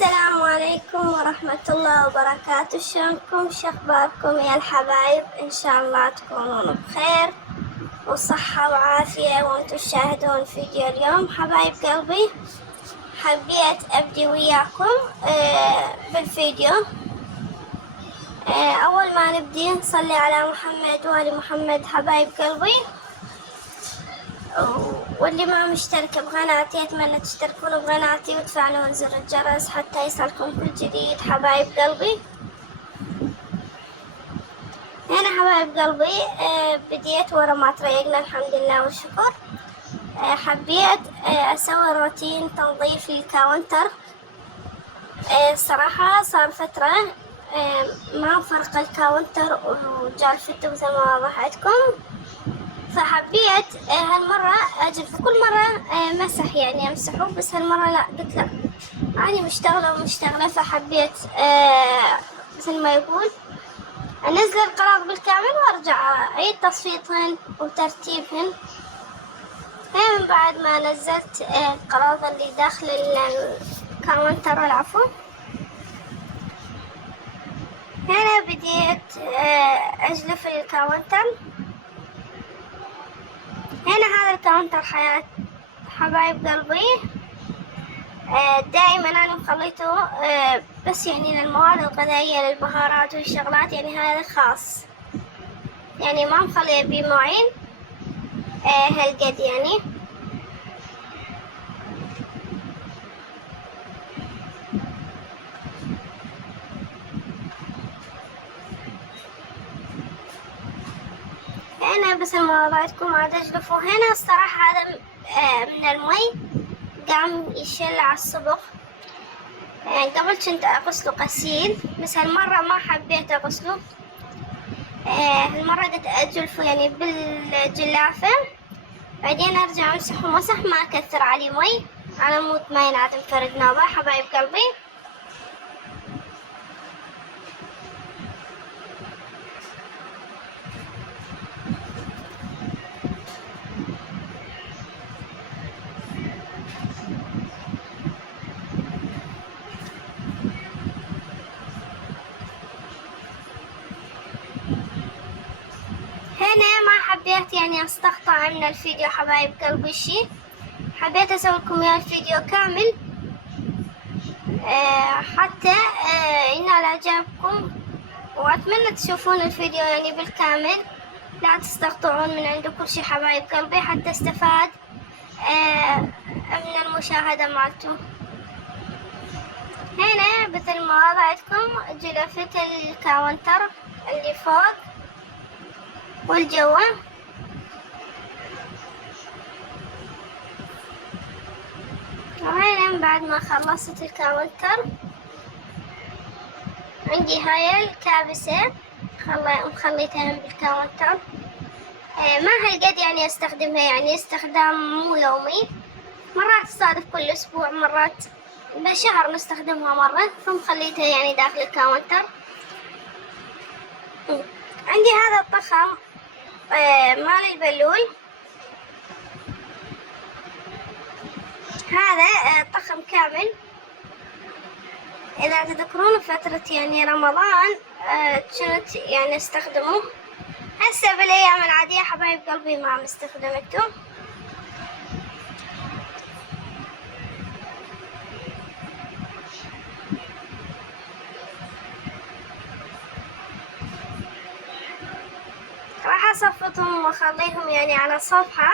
السلام عليكم ورحمة الله وبركاته. شلونكم؟ شخباركم يا الحبايب؟ إن شاء الله تكونون بخير وصحة وعافية وانتم تشاهدون فيديو اليوم. حبايب قلبي، حبيت أبدي وياكم بالفيديو. أول ما نبدي نصلي على محمد وآل محمد. حبايب قلبي، واللي ما مشترك بقناتي أتمنى تشتركون بقناتي وتفعلون زر الجرس حتى يصلكم كل جديد. حبايب قلبي، هنا حبايب قلبي بديت ورا ما تريقنا الحمد لله والشكر. حبيت أسوي روتين تنظيف للكاونتر. الصراحة صار فترة ما فرق الكاونتر وجالفته مثل ما وضحتكم، فحبيت هالمرة أجل في كل مرة مسح يعني أمسحه، بس هالمرة لا، قلت لا أنا مشتغلة فحبيت مثل ما يقول أنزل القراض بالكامل وأرجع أعيد تصفيتهن وترتيبهن. من بعد ما نزلت القراض اللي داخل الكاونتر العفو، هنا بديت أجلف الكاونتر. هنا هذا الكاونتر حبايب قلبي دائما أنا مخليته بس يعني للمواد الغذائية للبهارات والشغلات، يعني هذا خاص، يعني ما مخليه بمواعين هالقد يعني. هنا بس الموضوعاتكم عاد أجلفه. هنا الصراحة هذا من المي قام يشل على الصبغ. يعني قبل كنت أغسله غسيل، بس هالمرة ما حبيت أغسله. هالمرة قد أجلفه يعني بالجلافة، بعدين أرجع أمسحه مسح ما أكثر عليه مي على مود ما ينعدم فرد نوبة. حبايب قلبي، هنا ما حبيت يعني استقطع من الفيديو حبايب قلبي شي، حبيت اسوي لكم اياه الفيديو كامل حتى ينال اعجابكم، واتمنى تشوفون الفيديو يعني بالكامل، لا تستقطعون من عنده كل شي حبايب قلبي حتى استفاد من المشاهدة مالته. هنا مثل ما وضعتكم جلفت الكاونتر اللي فوق والجوة. وهنا بعد ما خلصت الكاونتر عندي هاي الكابسة مخليتها بالكاونتر. ما هالقد يعني استخدمها، يعني استخدام مو يومي، مرات تصادف كل اسبوع، مرات بشهر نستخدمها مرة، فمخليتها يعني داخل الكاونتر. عندي هذا الطخم مال البلول، هذا طخم كامل. إذا تذكرون فترة يعني رمضان كنت يعني استخدمه، هسه بالأيام العادية حبايب قلبي ما استخدمته. راح أصفطهم وأخليهم يعني على صفحة،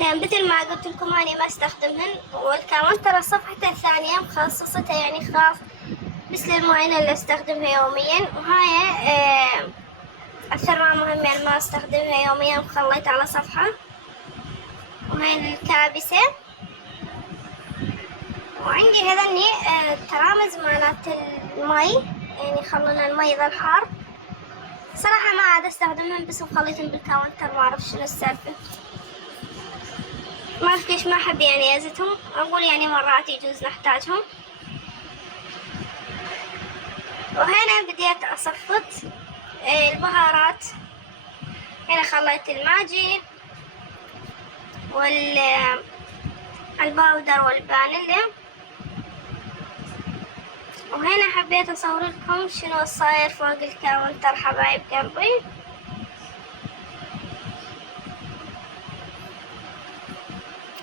يعني مثل ما قلت لكم أنا ما استخدمهن، والكاونتر صفحته الثانية مخصصتها يعني خاص بس للمعينة اللي استخدمها يوميا. وهاي الثرمامة هم يعني ما استخدمها يوميا وخليت على صفحة. وهاي الكابسة، وعندي هذني ترامز مالت المي، يعني يخلون المي يظل حار. صراحة ما عاد استخدمهم بس مخليتهم بالكاونتر، ما اعرف شنو السالفة، ما اعرف ليش ما احب يعني ازتهم، اقول يعني مرات يجوز نحتاجهم. وهنا بديت اصفط البهارات. هنا خليت الماجي الباودر والفانيليا. وهنا حبيت اصور لكم شنو صاير فوق الكاونتر حبايب قلبي.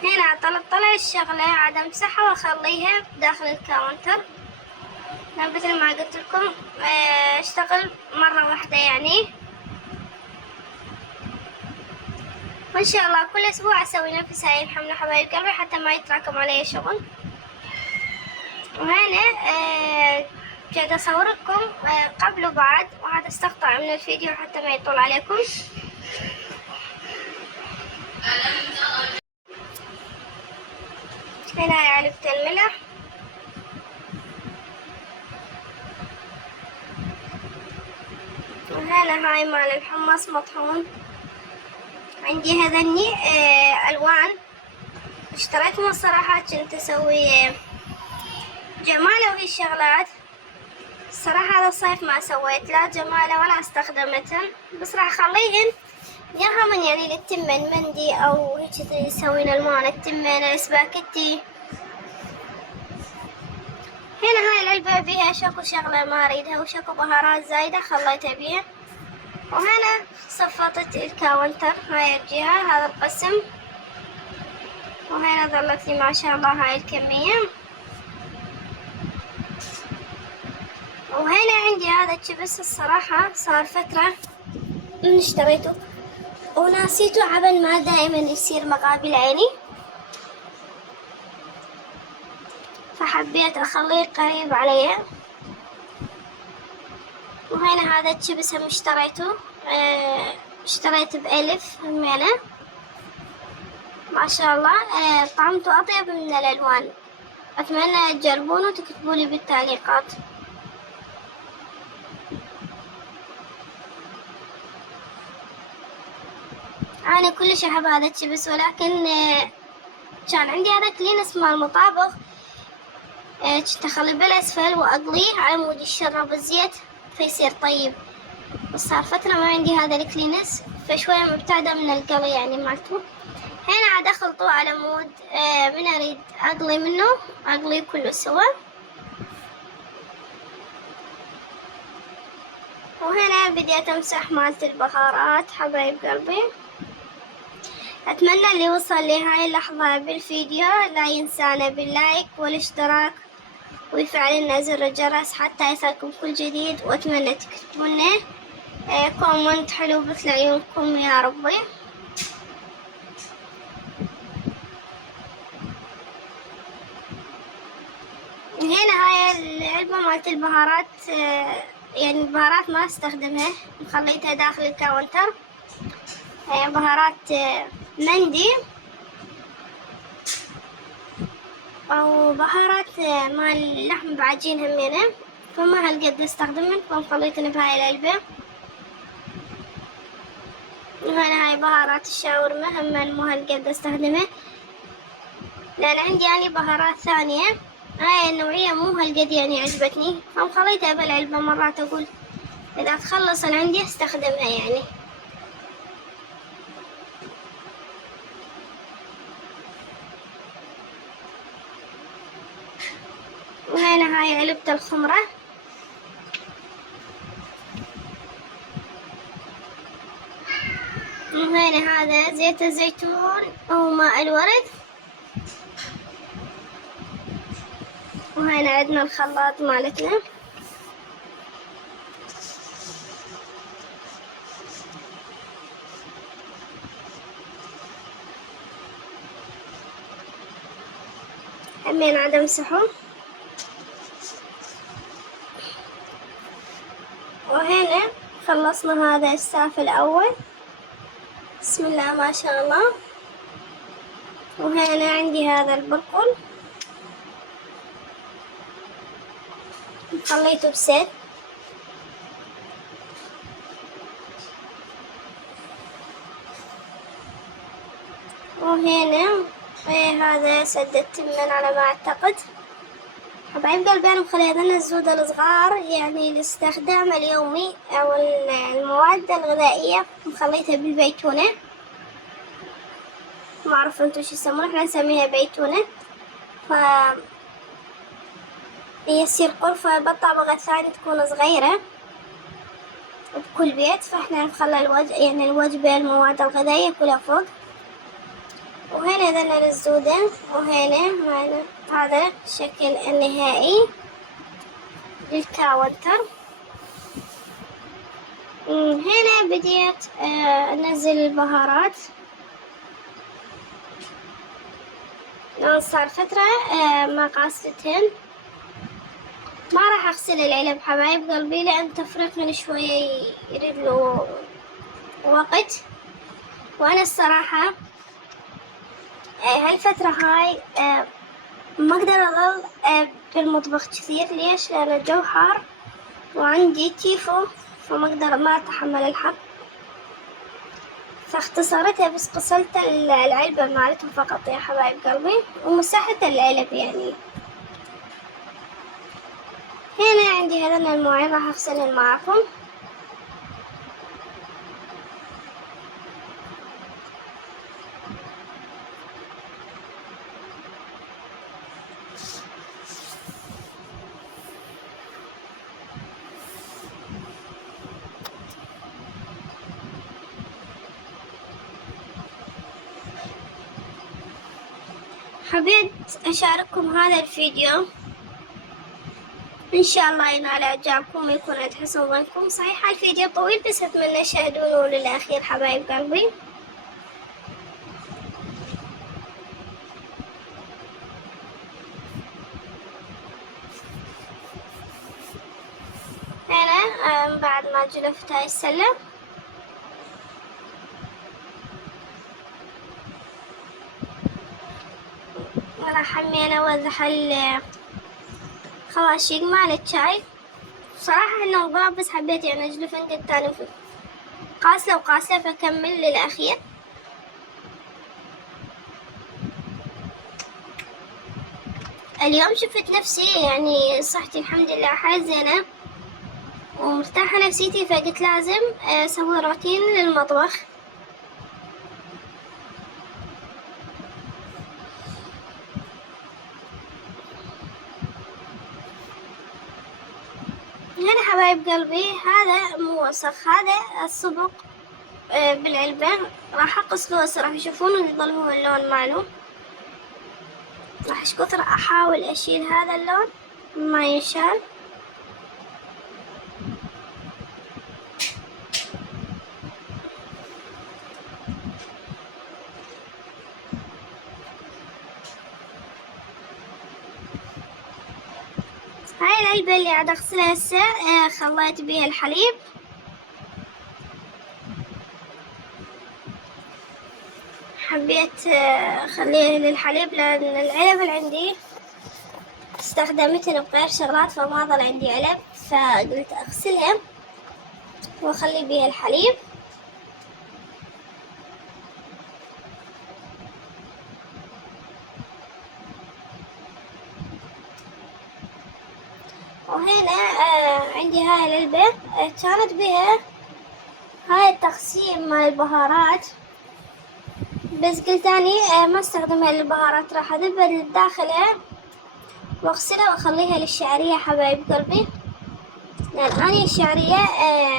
هنا طلع الشغلة عاد امسحها واخليها داخل الكاونتر. مثل ما قلت لكم اشتغل مرة واحدة يعني، وان شاء الله كل اسبوع اسوي نفس هاي الحملة حبايب قلبي حتى ما يتراكم علي شغل. وهنا قاعدة اصور لكم قبل وبعد، وهذا استقطع من الفيديو حتى ما يطول عليكم. هنا هاي علبة الملح، وهنا هاي مال الحمص مطحون. عندي هذني الوان اشتريتهم الصراحة، كنت اسوي جمالة وهي الشغلات. الصراحة هذا الصيف ما سويت لا جمالة ولا استخدمتهم، بس راح اخليهن ياها من يعني للتمن مندي او هيك تسوين المال التمن الاسباكتي. هنا هاي العلبة بيها شكو شغلة ما اريدها وشكو بهارات زايدة خليتها بيها. وهنا صفطت الكاونتر هاي الجهة هذا القسم، وهنا ظلت لي ما شاء الله هاي الكمية. وهنا عندي هذا الشيبس الصراحة صار فترة من اشتريته وناسيته عبن ما دائما يصير مقابل عيني، فحبيت اخليه قريب علي. وهنا هذا الشيبس هم اشتريته اشتريت ب1000 همينة ما شاء الله. طعمته اطيب من الالوان، اتمنى تجربونه وتكتبولي بالتعليقات. انا كلش احب هذا الشيبس، ولكن كان عندي هذا كلينس مال المطابخ كنت اخليه بالاسفل واقليه على مود يشرب الزيت فيصير طيب، بس صار فترة ما عندي هذا الكلينس فشوية مبتعدة من القلي يعني مالته. هنا عاد اخلطه على مود من اريد اقلي منه اقليه كله سوا. وهنا بديت امسح مالت البهارات حبايب قلبي. اتمنى اللي وصل لهاي اللحظة بالفيديو لا ينسانا باللايك والاشتراك ويفعل لنا زر الجرس حتى يصلكم كل جديد، واتمنى تكتبونا كومنت حلو مثل عيونكم يا ربي. هنا هاي العلبة مالت البهارات يعني البهارات ما استخدمها خليتها داخل الكاونتر. بهارات مندي او بهارات مال لحم بعجين همينة، فما هالقد استخدمهم فخليتهم بهاي العلبة. وهنا هاي بهارات الشاورما هم مو هالقد استخدمها لان عندي يعني بهارات ثانية. هاي النوعية مو هالقد يعني عجبتني فخليتها بالعلبة. مرات اقول اذا تخلص عندي استخدمها يعني. وهنا هاي علبة الخمرة. وهنا هذا زيت الزيتون أو ماء الورد. وهنا عندنا الخلاط مالتنا. همين عاد امسحه. وهنا خلصنا هذا الساف الأول بسم الله ما شاء الله. وهنا عندي هذا البرقل خليته بسد. وهنا هذا سد التمن على ما أعتقد. حبايب قلبي أنا مخلية هذين الزودة الصغار يعني الاستخدام اليومي أو المواد الغذائية مخليتها بالبيتونة. ما أعرف انتو شو يسمونها، احنا نسميها بيتونة. ف هي تصير غرفة بالطابق الثاني تكون صغيرة بكل بيت، فاحنا نخلي يعني الوجبة المواد الغذائية كلها فوق. وهنا ذننا الزودة، وهنا هذا الشكل النهائي للكاونتر. هنا بديت أنزل البهارات، لأن صار فترة ما غسلتهن. ما راح أغسل العلب حبايب قلبي، لأن تفريق من شوية يريد له وقت. وأنا الصراحة هالفترة هاي ما أقدر أظل بالمطبخ كثير. ليش؟ لأن الجو حار وعندي تيفو، فما أقدر، ما أتحمل الحر. فاختصرتها، بس غسلت العلبة مالتهم فقط يا حبايب قلبي، ومسحت العلب يعني. هنا عندي هذين المواعين راح أغسلهم معكم. حبيت أشارككم هذا الفيديو، إن شاء الله ينال إعجابكم ويكون عند حسن ظنكم. صحيح الفيديو طويل، بس أتمنى تشاهدونه للأخير حبايب قلبي. هنا بعد ما جلفت هاي السلة، راح همين أوضح الخواشيق مال الشاي. صراحة إنه نظام، بس حبيت يعني أجلفن قد تاني قاسلة وقاسلة، فكمل للأخير. اليوم شفت نفسي يعني صحتي الحمد لله حال زينة ومرتاحة نفسيتي، فقلت لازم أسوي روتين للمطبخ. هنا حبايب قلبي هذا مو وسخ، هذا الصبغ بالعلبة. راح أقص هسه، راح يشوفون يظل هو اللون ماله. راح ايش كثر أحاول أشيل هذا اللون ما ينشال. هاي العلبة اللي قاعدة أغسلها هسه خليت بيها الحليب. حبيت أخليها للحليب، لأن العلب اللي عندي استخدمتها بغير شغلات، فما ظل عندي علب، فقلت أغسلها وأخلي بيها الحليب. وهنا عندي هاي العلبة كانت بها هاي التقسيم مال البهارات، بس قلت اني ما استخدمها للبهارات، راح اذبها داخلها واغسلها واخليها للشعرية حبايب قلبي. لان اني الشعرية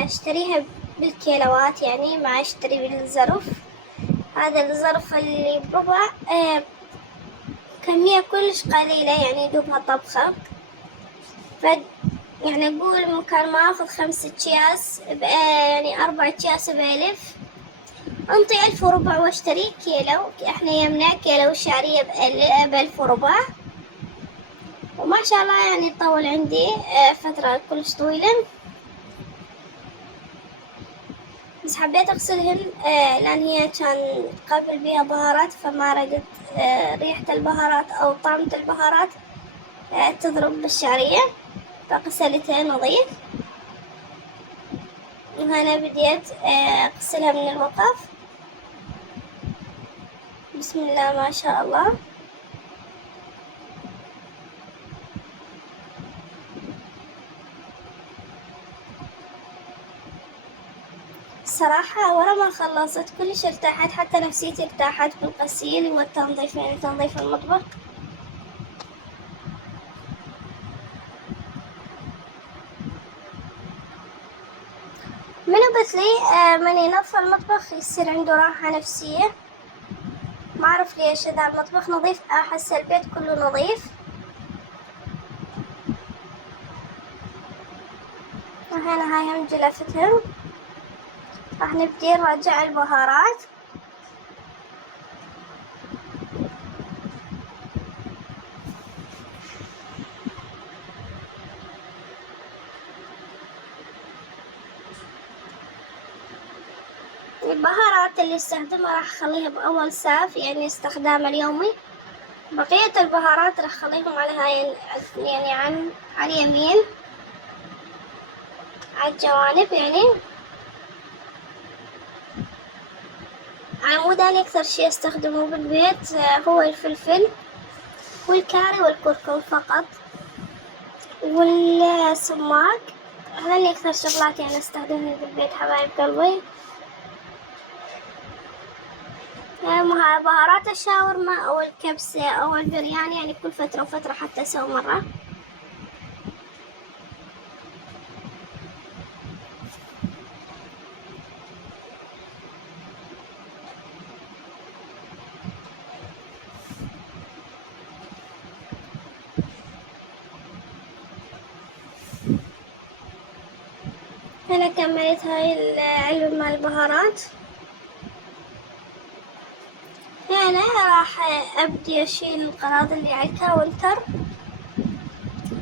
اشتريها بالكيلوات، يعني ما اشتري بالظرف. هذا الظرف اللي بربع كمية كلش قليلة، يعني يدوبها طبخة. ف يعني اقول مكان ما اخذ 5 اكياس يعني 4 اكياس ب1000، انطي 1400 واشتري كيلو. احنا يمنا كيلو الشعرية ب1400، وما شاء الله يعني تطول عندي فترة كلش طويلة. بس حبيت اغسلهن لان هي كان قبل بيها بهارات، فما ردت ريحة البهارات او طعمة البهارات تضرب بالشعرية، فغسلتها نظيف. وهنا بديت اغسلها من الوقف. بسم الله ما شاء الله. صراحة ورا ما خلصت كلش ارتحت، حتى نفسيتي ارتاحت بالغسيل والتنظيف، يعني تنظيف المطبخ. منو قلت لي من ينظف المطبخ يصير عنده راحة نفسية، ما أعرف ليش. إذا المطبخ نظيف أحس البيت كله نظيف. وهنا هاي هم جلفتهم. راح نبدي نرجع البهارات. البهارات اللي استخدمها راح اخليها باول ساف، يعني استخدام اليومي. بقية البهارات راح اخليهم على هاي، يعني على اليمين، على الجوانب يعني. عمود أنا أكثر شي أستخدمه بالبيت هو الفلفل والكاري والكركم فقط، والسماق. هذني أكثر شغلات يعني أستخدمهم بالبيت حبايب قلبي. بهارات الشاورما أو الكبسة أو البرياني يعني كل فترة وفترة حتى أسوي مرة. هنا كملت هاي العلبة مال البهارات. هنا راح أبدي أشيل القراض اللي على الكاونتر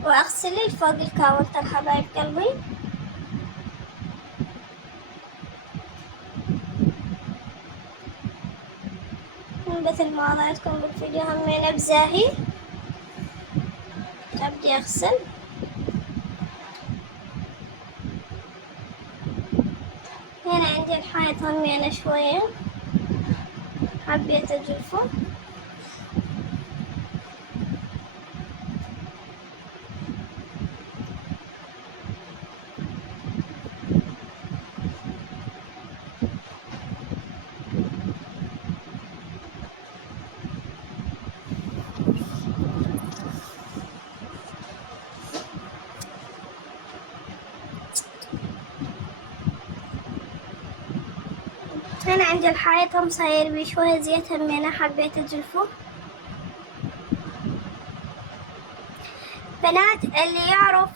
وأغسل اللي فوق الكاونتر حبايب قلبي. مثل ما وريتكم بالفيديو همين بزاهي أبدي أغسل. هنا عندي الحائط همين شوية حبيت أجلفه. هنا عندي الحائط هم صاير بيه شوية زيت همينة حبيت أجلفه. بنات اللي يعرف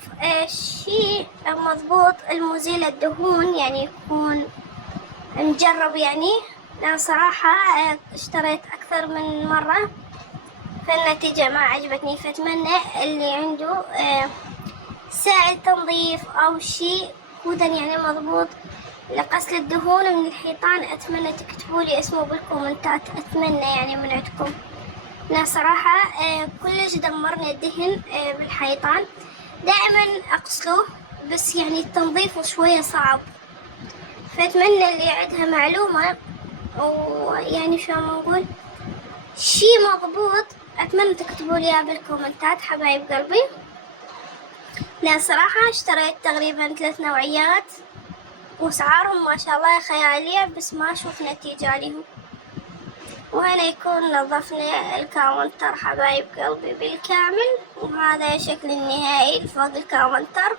شي مضبوط المزيل الدهون يعني يكون مجرب يعني. لأن صراحة اشتريت أكثر من مرة فالنتيجة ما عجبتني، فأتمنى اللي عنده ساعة تنظيف أو شي هودا يعني مضبوط لغسل الدهون من الحيطان، أتمنى تكتبولي اسمه بالكومنتات، أتمنى يعني من عندكم. أنا صراحة كلش دمرني الدهن بالحيطان، دائما أغسله بس يعني التنظيف شوية صعب. فأتمنى اللي عندها معلومة أو يعني شو ما نقول شي مضبوط أتمنى تكتبولي إياه بالكومنتات حبايب قلبي. لأن صراحة اشتريت تقريبا 3 نوعيات وأسعارهم ما شاء الله خيالية، بس ما أشوف نتيجة عليهم. وهنا يكون نظفنا الكاونتر حبايب قلبي بالكامل، وهذا شكل النهائي فوق الكاونتر.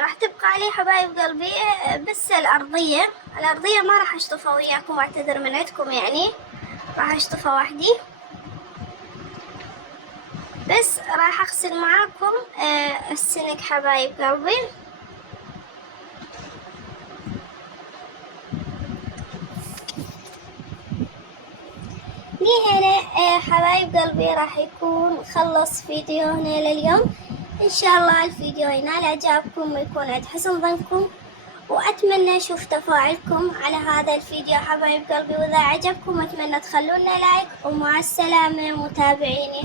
راح تبقى عليه حبايب قلبي بس الأرضية ما راح أشطفها وياكم، أعتذر من عندكم يعني، راح أشطفها وحدي. بس راح أغسل معاكم السنك حبايب قلبي. هنا حبايب قلبي راح يكون خلص فيديونا لليوم. ان شاء الله الفيديو ينال اعجابكم ويكون عند حسن ظنكم، واتمنى اشوف تفاعلكم على هذا الفيديو حبايب قلبي. واذا عجبكم اتمنى تخلونا لايك، ومع السلامة متابعيني.